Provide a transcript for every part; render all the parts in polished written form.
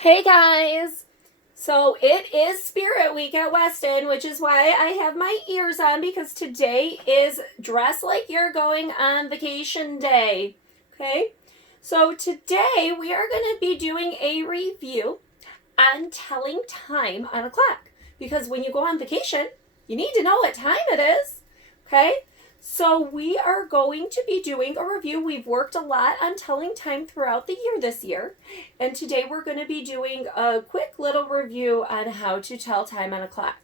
Hey guys! So it is Spirit Week at Weston, which is why I have my ears on because today is Dress Like You're Going on Vacation Day. Okay? So today we are going to be doing a review on telling time on a clock because when you go on vacation, you need to know what time it is. Okay? So we are going to be doing a review. We've worked a lot on telling time throughout the year this year. And today we're going to be doing a quick little review on how to tell time on a clock.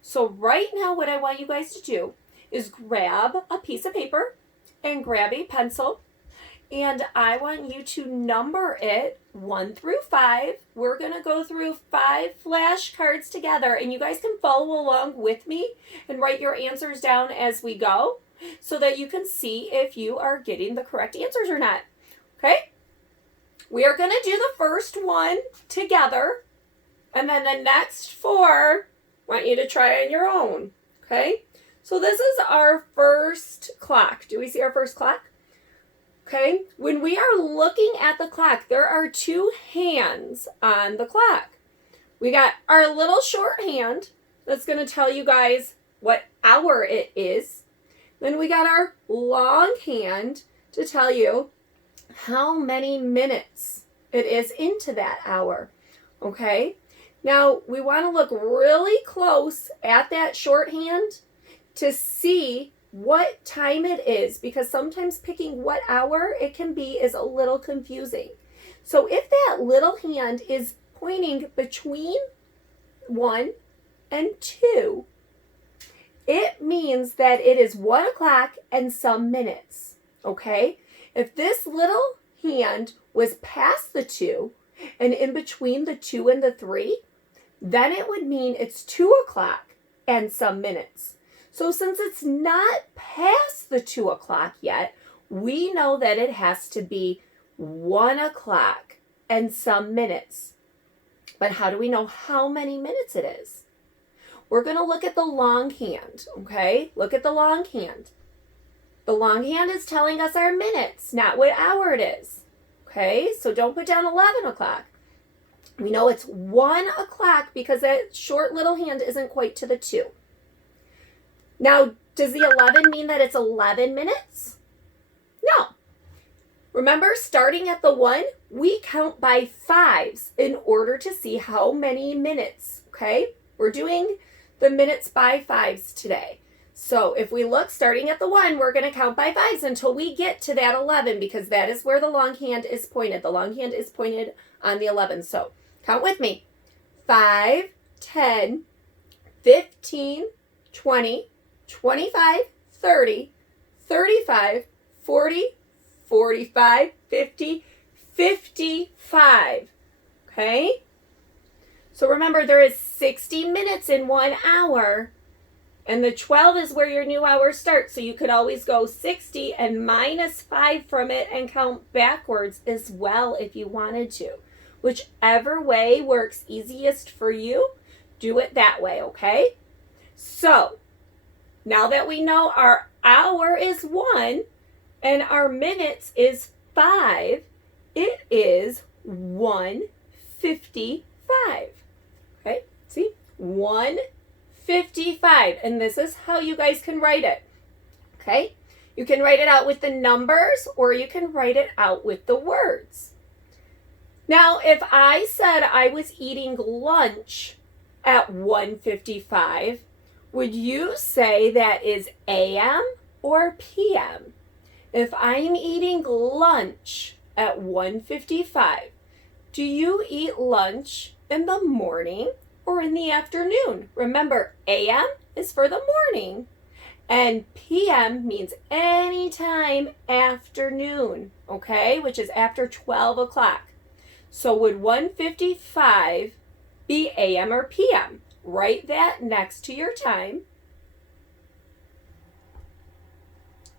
So right now what I want you guys to do is grab a piece of paper and grab a pencil. And I want you to number it 1 through 5. We're going to go through 5 flashcards together, and you guys can follow along with me and write your answers down as we go so that you can see if you are getting the correct answers or not. Okay? We are going to do the first one together, and then the next 4, I want you to try on your own. Okay? So this is our first clock. Do we see our first clock? Okay, when we are looking at the clock, there are 2 hands on the clock. We got our little short hand that's going to tell you guys what hour it is. Then we got our long hand to tell you how many minutes it is into that hour. Okay, now we want to look really close at that shorthand to see what time it is, because sometimes picking what hour it can be is a little confusing. So if that little hand is pointing between 1 and 2, it means that it is 1 o'clock and some minutes. Okay? If this little hand was past the 2 and in between the 2 and the 3, then it would mean it's 2 o'clock and some minutes. So since it's not past the 2 o'clock yet, we know that it has to be 1 o'clock and some minutes. But how do we know how many minutes it is? We're going to look at the long hand, okay? Look at the long hand. The long hand is telling us our minutes, not what hour it is, okay? So don't put down 11 o'clock. We know it's 1 o'clock because that short little hand isn't quite to the 2. Now, does the 11 mean that it's 11 minutes? No. Remember, starting at the 1, we count by 5s in order to see how many minutes, okay? We're doing the minutes by 5s today. So if we look, starting at the 1, we're going to count by 5s until we get to that 11 because that is where the long hand is pointed. The long hand is pointed on the 11. So count with me. 5, 10, 15, 20, 25, 30, 35, 40, 45, 50, 55. Okay? So remember, there is 60 minutes in 1 hour, and the 12 is where your new hour starts. So you could always go 60 and minus 5 from it and count backwards as well if you wanted to. Whichever way works easiest for you, do it that way, okay? So, now that we know our hour is 1 and our minutes is 5, it is 1:55. Okay, see? 1:55. And this is how you guys can write it. Okay? You can write it out with the numbers or you can write it out with the words. Now, if I said I was eating lunch at 1:55, would you say that is AM or PM? If I'm eating lunch at 1:55, do you eat lunch in the morning or in the afternoon? Remember, AM is for the morning and PM means anytime afternoon, okay? Which is after 12 o'clock. So would 1:55 be AM or PM? Write that next to your time.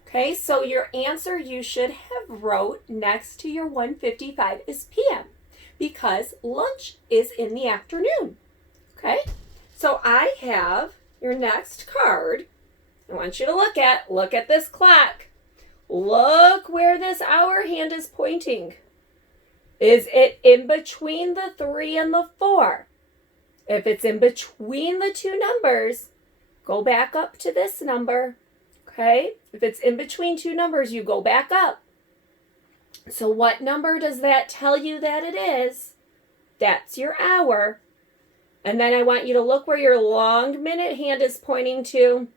Okay, so your answer you should have wrote next to your 1:55 is PM because lunch is in the afternoon. Okay, so I have your next card. I want you to look at this clock. Look where this hour hand is pointing. Is it in between the 3 and the 4? If it's in between the two numbers, go back up to this number. Okay? If it's in between two numbers, you go back up. So what number does that tell you that it is? That's your hour. And then I want you to look where your long minute hand is pointing to.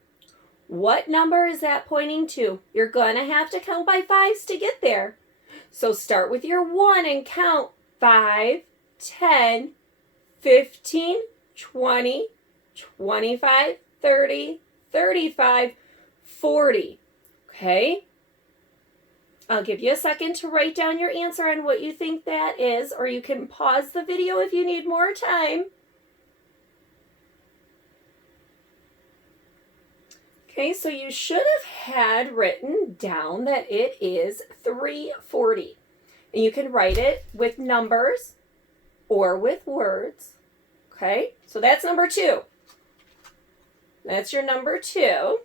What number is that pointing to? You're going to have to count by 5s to get there. So start with your 1 and count 5, 10, 15, 20, 25, 30, 35, 40. Okay? I'll give you a second to write down your answer on what you think that is, or you can pause the video if you need more time. Okay, so you should have had written down that it is 3:40. And you can write it with numbers or with words. Okay, so that's number 2. That's your number 2.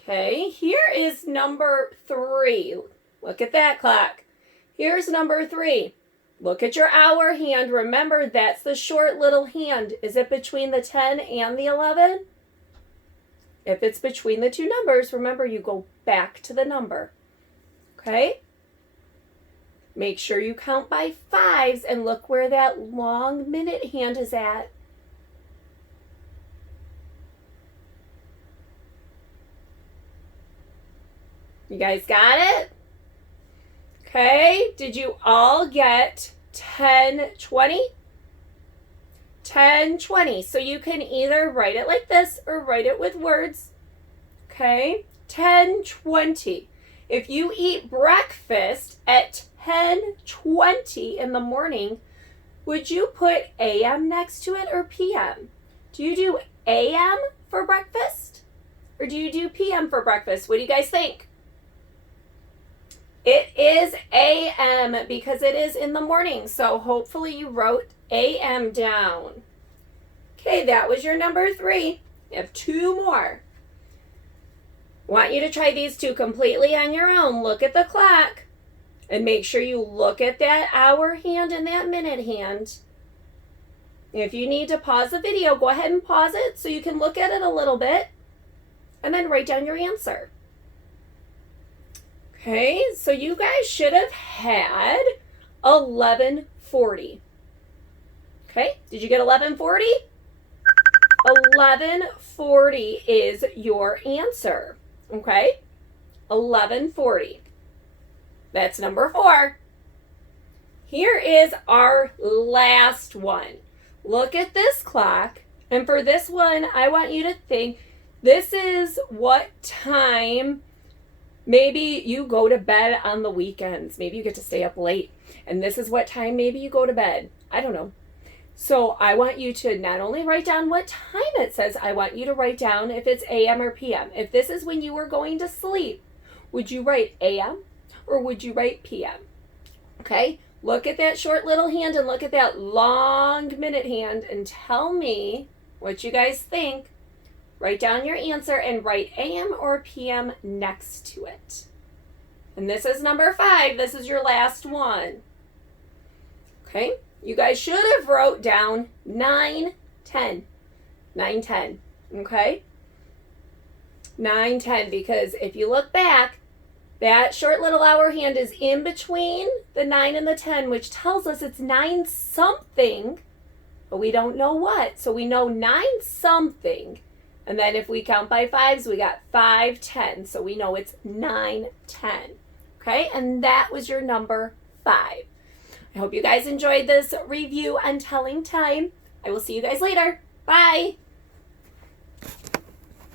Okay, here is number 3. Look at that clock. Here's number 3. Look at your hour hand. Remember, that's the short little hand. Is it between the 10 and the 11? If it's between the two numbers, remember, you go back to the number. Okay? Make sure you count by 5s and look where that long minute hand is at. You guys got it? Okay, did you all get 10:20? 10:20. So you can either write it like this or write it with words. Okay, 10:20. If you eat breakfast at 10:20 in the morning, would you put AM next to it or PM? Do you do AM for breakfast or do you do PM for breakfast? What do you guys think? It is AM because it is in the morning. So hopefully you wrote AM down. Okay, that was your number 3. You have 2 more. Want you to try these 2 completely on your own. Look at the clock and make sure you look at that hour hand and that minute hand. If you need to pause the video, go ahead and pause it so you can look at it a little bit and then write down your answer. Okay, so you guys should have had 11:40. Okay, did you get 11:40? 11:40 is your answer. Okay, 11:40. That's number 4. Here is our last one. Look at this clock, and for this one, I want you to think this is what time maybe you go to bed on the weekends. Maybe you get to stay up late, and this is what time maybe you go to bed. I don't know. So I want you to not only write down what time it says, I want you to write down if it's AM or PM. If this is when you were going to sleep, would you write AM or would you write PM? Okay, look at that short little hand and look at that long minute hand and tell me what you guys think. Write down your answer and write AM or PM next to it. And this is number 5. This is your last one. Okay, you guys should have wrote down 9:10. 9:10, okay? 9:10, because if you look back, that short little hour hand is in between the 9 and the 10, which tells us it's 9 something, but we don't know what. So we know 9 something. And then if we count by 5s, we got 5:10. So we know it's 9:10. Okay, and that was your number 5. I hope you guys enjoyed this review on telling time. I will see you guys later. Bye.